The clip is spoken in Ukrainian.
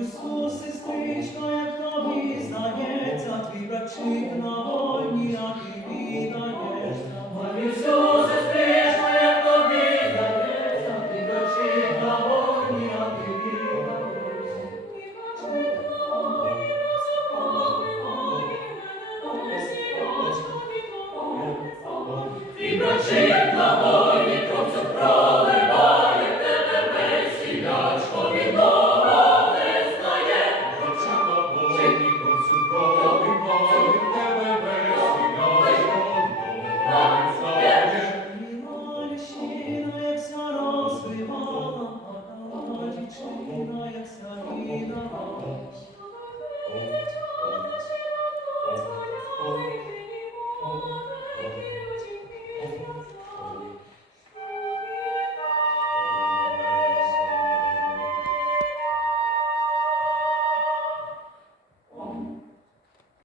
Ісусе, сестричко, як тобі здається, твій братчик на Senhor vive.